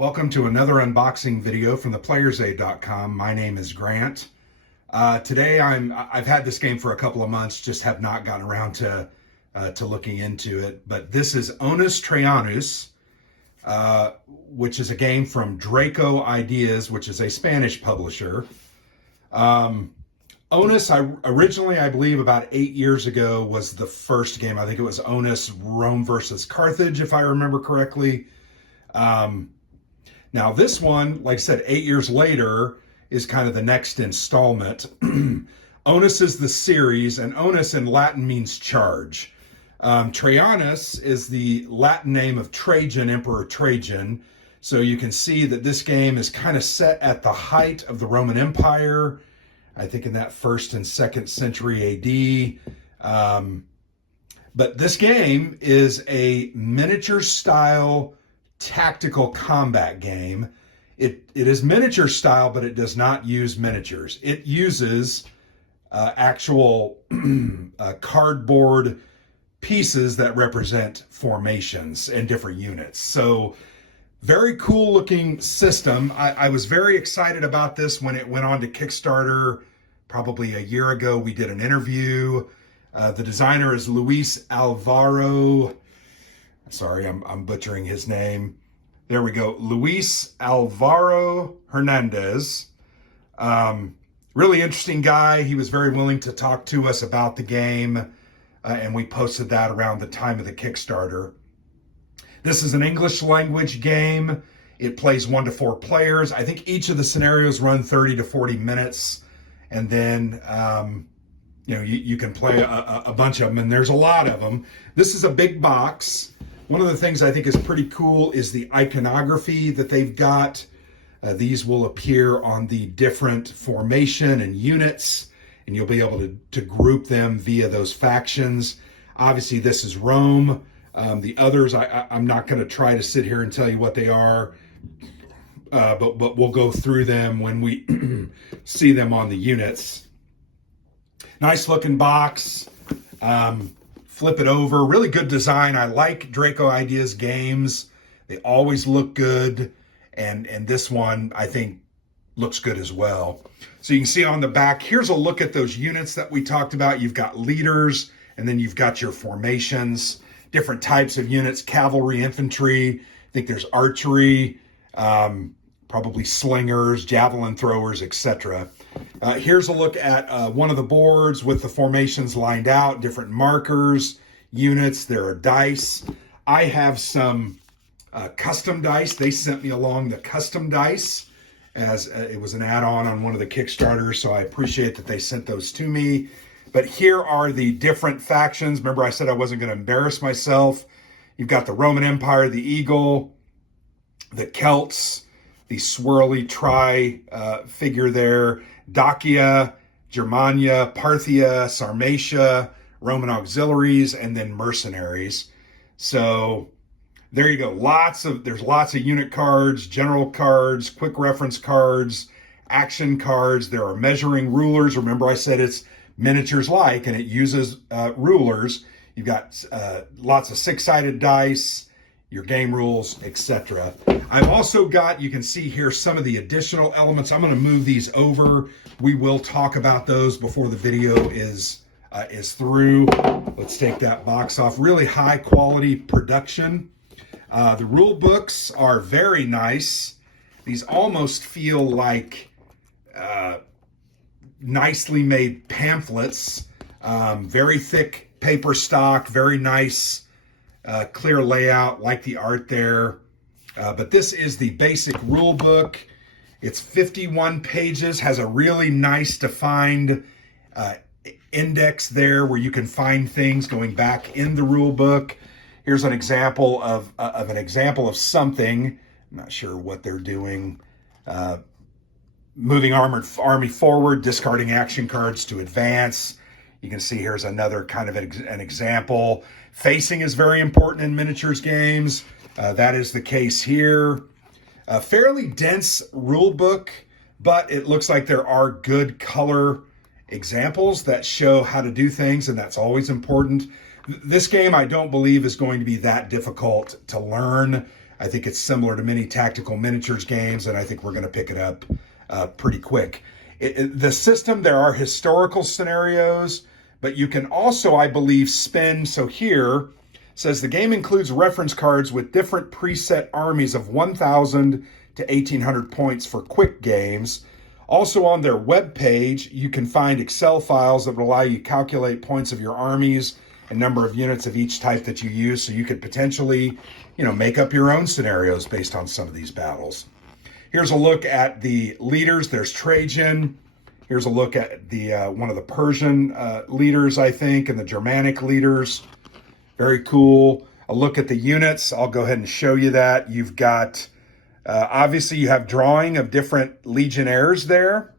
Welcome to another unboxing video from theplayersaid.com. My name is Grant. Today I've had this game for a couple of months, just have not gotten around to looking into it. But this is Onus, Traianus, which is a game from Draco Ideas, which is a Spanish publisher. Onus, originally, I believe about 8 years ago, was the first game. I think it was Onus, Rome versus Carthage, if I remember correctly. Now this one, like I said, 8 years later, is kind of the next installment. Onus is the series, and Onus in Latin means charge. Traianus is the Latin name of Trajan, Emperor Trajan. So you can see that this game is kind of set at the height of the Roman Empire, I think in that 1st and 2nd century AD. But this game is a miniature style tactical combat game. It is miniature style, but it does not use miniatures. It uses actual cardboard pieces that represent formations and different units. So very cool looking system. I was very excited about this when it went on to Kickstarter probably a year ago. We did an interview. The designer is Luis Alvaro. Sorry, I'm butchering his name. There we go. Luis Alvaro Hernandez. Really interesting guy. He was very willing to talk to us about the game, and we posted that around the time of the Kickstarter. This is an English language game. It plays 1 to 4 players. I think each of the scenarios run 30 to 40 minutes, and then you can play a bunch of them, and there's a lot of them. This is a big box. One of the things I think is pretty cool is the iconography that they've got. These will appear on the different formation and units, and you'll be able to group them via those factions. Obviously, this is Rome. The others, I'm not going to try to sit here and tell you what they are, but we'll go through them when we see them on the units. Nice looking box. Flip it over. Really good design. I like Draco Ideas games. They always look good. And this one, I think, looks good as well. So you can see on the back, here's a look at those units that we talked about. You've got leaders, and then you've got your formations, different types of units, cavalry, infantry. I think there's archery, probably slingers, javelin throwers, etc. Here's a look at one of the boards with the formations lined out, different markers, units. There are dice. I have some custom dice. They sent me along the custom dice as it was an add-on on one of the Kickstarters, so I appreciate that they sent those to me. But here are the different factions. Remember I said I wasn't going to embarrass myself. You've got the Roman Empire, the Eagle, the Celts, the swirly figure there, Dacia, Germania, Parthia, Sarmatia, Roman auxiliaries, and then mercenaries. So there you go. There's lots of unit cards, general cards, quick reference cards, action cards. There are measuring rulers. Remember I said it's miniatures like, and it uses rulers. You've got lots of 6-sided dice, your game rules, etc. I've also got, you can see here, some of the additional elements. I'm going to move these over. We will talk about those before the video is through. Let's take that box off. Really high quality production. The rule books are very nice. These almost feel like nicely made pamphlets. Very thick paper stock, very nice clear layout, like the art there. But this is the basic rule book. It's 51 pages, has a really nice defined index there where you can find things going back in the rule book. Here's an example of something. I'm not sure what they're doing. Moving army forward, discarding action cards to advance. You can see here's another kind of an example. Facing is very important in miniatures games. That is the case here. A fairly dense rule book, but it looks like there are good color examples that show how to do things, and that's always important. This game, I don't believe, is going to be that difficult to learn. I think it's similar to many tactical miniatures games, and I think we're going to pick it up pretty quick. The system, there are historical scenarios, but you can also, I believe, spend. So here says the game includes reference cards with different preset armies of 1,000 to 1,800 points for quick games. Also on their webpage, you can find Excel files that will allow you to calculate points of your armies and number of units of each type that you use. So you could potentially, make up your own scenarios based on some of these battles. Here's a look at the leaders. There's Trajan. Here's a look at the one of the Persian leaders, I think, and the Germanic leaders. Very cool. A look at the units. I'll go ahead and show you that. You've got, obviously, you have drawing of different legionnaires there.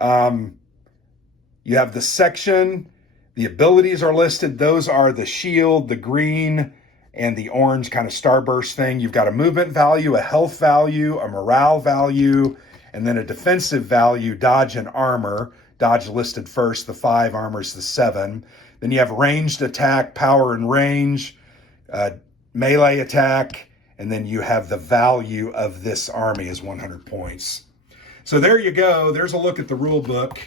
You have the section. The abilities are listed. Those are the shield, the green, and the orange kind of starburst thing. You've got a movement value, a health value, a morale value, and then a defensive value, dodge and armor. Dodge listed first, the 5, armor's the 7. Then you have ranged attack, power and range, melee attack, and then you have the value of this army is 100 points. So there you go. There's a look at the rule book.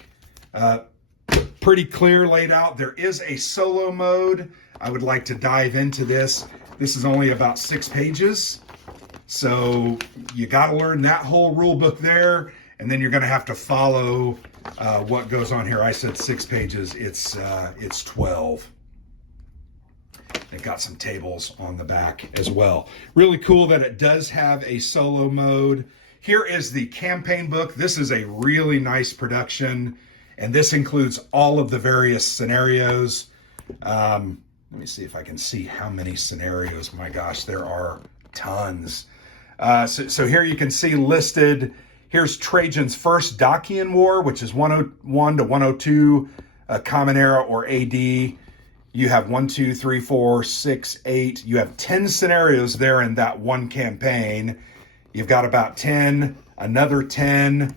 Pretty clear laid out. There is a solo mode. I would like to dive into this. This is only about 6 pages. So you got to learn that whole rule book there, and then you're going to have to follow what goes on here. I said 6 pages. It's 12. It got some tables on the back as well. Really cool that it does have a solo mode. Here is the campaign book. This is a really nice production, and this includes all of the various scenarios. Let me see if I can see how many scenarios. My gosh, there are tons. So here you can see listed, here's Trajan's first Dacian War, which is 101 to 102 Common Era or AD. You have 1, 2, 3, 4, 6, 8. You have 10 scenarios there in that one campaign. You've got about 10, another 10,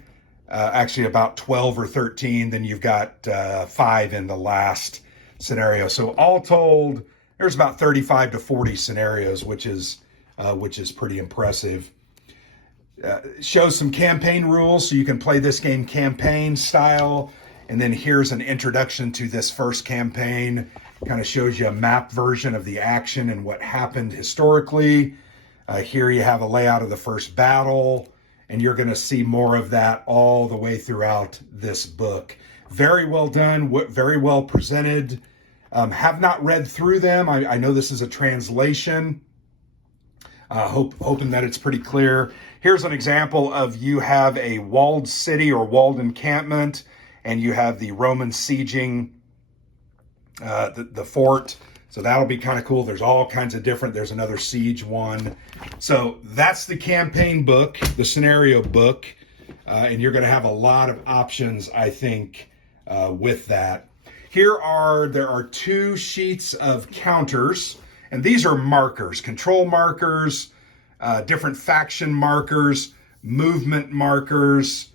actually about 12 or 13. Then you've got 5 in the last scenario. So all told, there's about 35 to 40 scenarios, which is pretty impressive. Shows some campaign rules, so you can play this game campaign style. And then here's an introduction to this first campaign. Kind of shows you a map version of the action and what happened historically. Here you have a layout of the first battle, and you're going to see more of that all the way throughout this book. Very well done, very well presented. Have not read through them. I know this is a translation. Hoping that it's pretty clear. Here's an example of you have a walled city or walled encampment, and you have the Roman sieging the fort. So that'll be kind of cool. There's all kinds of different, there's another siege one. So that's the campaign book, the scenario book. And you're going to have a lot of options, I think, with that. There are 2 sheets of counters, and these are markers, control markers, different faction markers, movement markers.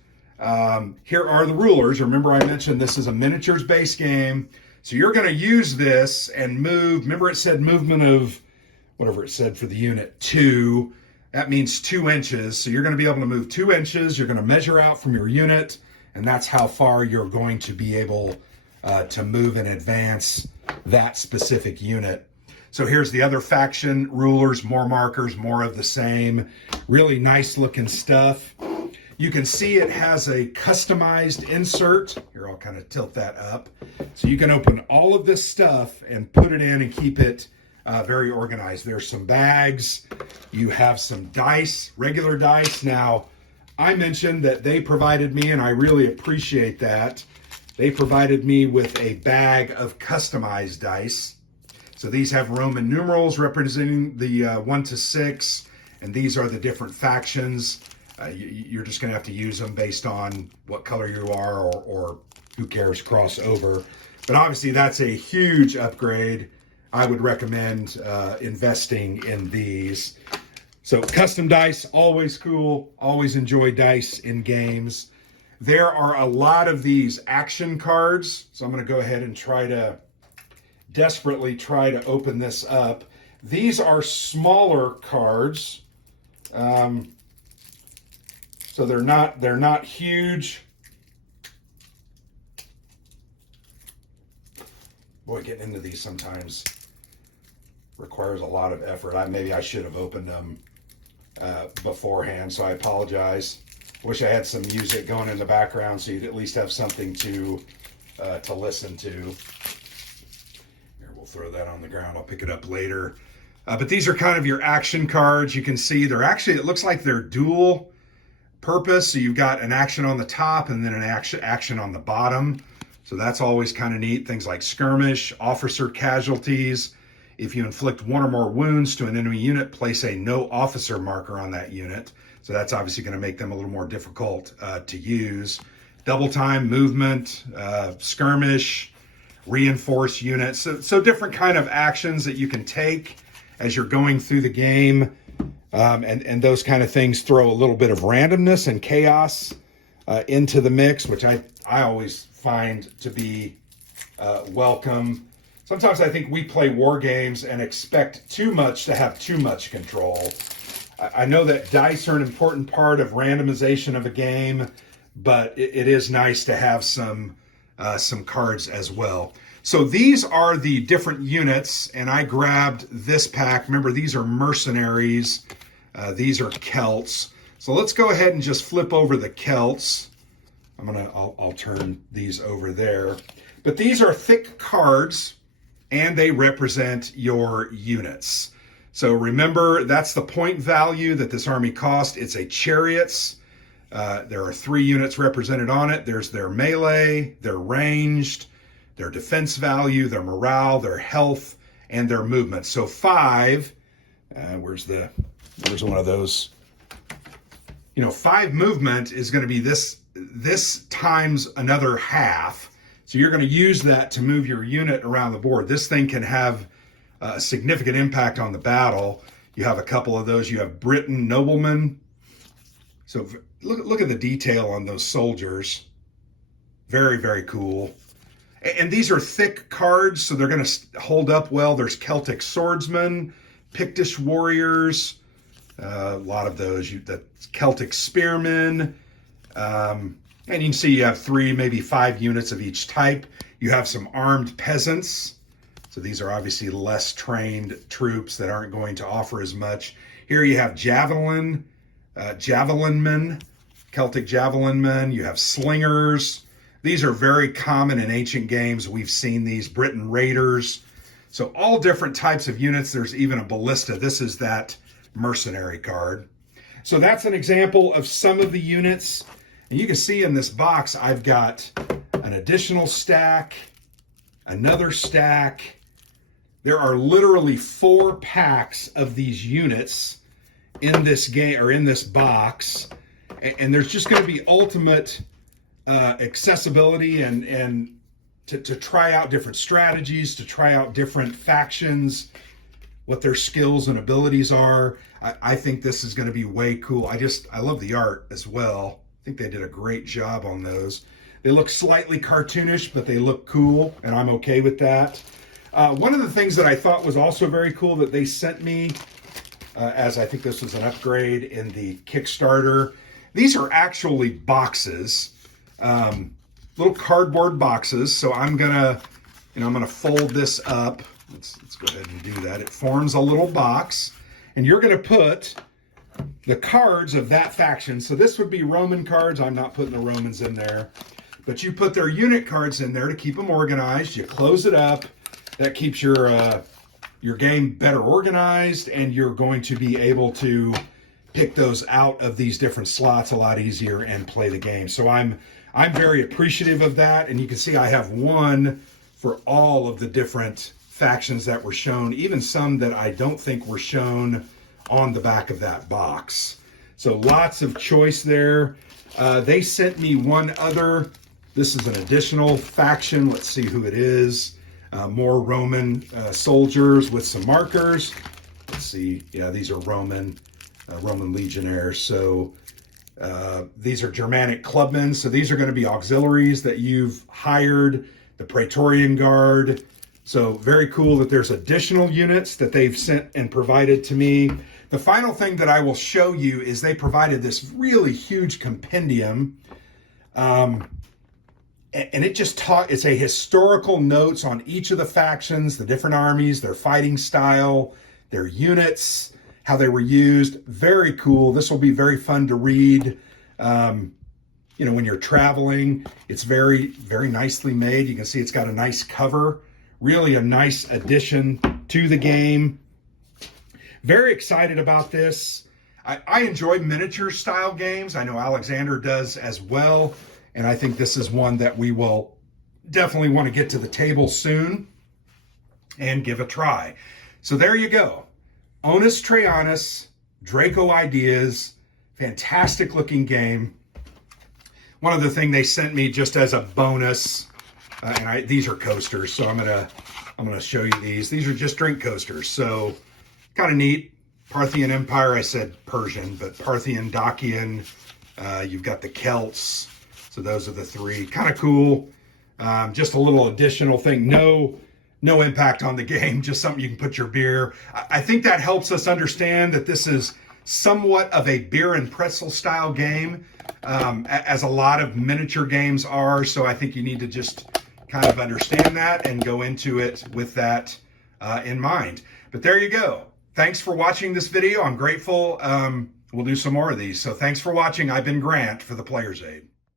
Here are the rulers. Remember I mentioned this is a miniatures-based game. So you're going to use this and move. Remember it said movement of, whatever it said for the unit, 2. That means 2 inches. So you're going to be able to move 2 inches. You're going to measure out from your unit, and that's how far you're going to be able to move and advance that specific unit. So here's the other faction rulers, more markers, more of the same. Really nice looking stuff. You can see it has a customized insert. Here, I'll kind of tilt that up. So you can open all of this stuff and put it in and keep it very organized. There's some bags. You have some dice, regular dice. Now, I mentioned that they provided me, and I really appreciate that, they provided me with a bag of customized dice. So these have Roman numerals representing the 1 to 6, and these are the different factions. You're just going to have to use them based on what color you are, or who cares, cross over. But obviously that's a huge upgrade. I would recommend investing in these. So custom dice, always cool. Always enjoy dice in games. There are a lot of these action cards. So I'm going to go ahead and desperately try to open this up. These are smaller cards. So they're not huge. Boy, getting into these sometimes requires a lot of effort. Maybe I should have opened them beforehand, so I apologize. Wish I had some music going in the background so you'd at least have something to listen to. Here, we'll throw that on the ground. I'll pick it up later. But these are kind of your action cards. You can see they're actually, it looks like they're dual purpose. So you've got an action on the top and then an action on the bottom. So that's always kind of neat. Things like skirmish, officer casualties. If you inflict one or more wounds to an enemy unit, place a no officer marker on that unit. So that's obviously going to make them a little more difficult to use. Double time, movement, skirmish, reinforce units. So different kind of actions that you can take as you're going through the game. And those kind of things throw a little bit of randomness and chaos into the mix, which I always find to be welcome. Sometimes I think we play war games and expect too much to have too much control. I know that dice are an important part of randomization of a game, but it is nice to have some cards as well. So these are the different units, and I grabbed this pack. Remember, these are mercenaries. These are Celts. So let's go ahead and just flip over the Celts. I'll turn these over there. But these are thick cards, and they represent your units. So remember, that's the point value that this army cost. It's a chariots. There are 3 units represented on it. There's their melee, their ranged, their defense value, their morale, their health, and their movement. So 5, where's one of those? 5 movement is going to be this times another half. So you're going to use that to move your unit around the board. This thing can have a significant impact on the battle. You have a couple of those. You have Britain noblemen. So look at the detail on those soldiers. Very, very cool. And these are thick cards, so they're going to hold up well. There's Celtic swordsmen, Pictish warriors, a lot of those. The Celtic spearmen. And you can see you have 3, maybe 5 units of each type. You have some armed peasants. So these are obviously less trained troops that aren't going to offer as much. Here you have javelinmen, Celtic javelinmen. You have slingers. These are very common in ancient games. We've seen these Britain raiders. So all different types of units. There's even a ballista. This is that mercenary card. So that's an example of some of the units. And you can see in this box, I've got an additional stack, another stack. There are literally 4 packs of these units in this game or in this box. And there's just going to be ultimate accessibility and to try out different strategies, to try out different factions, what their skills and abilities are. I think this is going to be way cool. I love the art as well. I think they did a great job on those. They look slightly cartoonish, but they look cool, and I'm okay with that. One of the things that I thought was also very cool that they sent me, as I think this was an upgrade in the Kickstarter, these are actually boxes, little cardboard boxes. So I'm gonna fold this up. Let's go ahead and do that. It forms a little box, and you're gonna put the cards of that faction. So this would be Roman cards. I'm not putting the Romans in there, but you put their unit cards in there to keep them organized. You close it up. That keeps your game better organized, and you're going to be able to pick those out of these different slots a lot easier and play the game. So I'm very appreciative of that, and you can see I have one for all of the different factions that were shown, even some that I don't think were shown on the back of that box. So lots of choice there. They sent me one other. This is an additional faction. Let's see who it is. More Roman soldiers with some markers. Let's see. Yeah, these are Roman legionnaires. So these are Germanic clubmen. So these are going to be auxiliaries that you've hired, the Praetorian Guard. So very cool that there's additional units that they've sent and provided to me. The final thing that I will show you is they provided this really huge compendium. And it just it's a historical notes on each of the factions, the different armies, their fighting style, their units, how they were used. Very cool. This will be very fun to read. You know, when you're traveling, it's very, very nicely made. You can see it's got a nice cover. Really a nice addition to the game. Very excited about this. I enjoy miniature style games. I know Alexander does as well. And I think this is one that we will definitely want to get to the table soon and give a try. So there you go. Onus, Traianus, Draco Ideas. Fantastic looking game. One other thing they sent me just as a bonus, and these are coasters, so I'm gonna show you these. These are just drink coasters, so kind of neat. Parthian Empire, I said Persian, but Parthian, Dacian. You've got the Celts, so those are the three. Kind of cool. Just a little additional thing. No impact on the game. Just something you can put your beer. I think that helps us understand that this is somewhat of a beer and pretzel style game, as a lot of miniature games are. So I think you need to just kind of understand that and go into it with that in mind. But there you go. Thanks for watching this video. I'm grateful. We'll do some more of these. So thanks for watching. I've been Grant for the Player's Aid.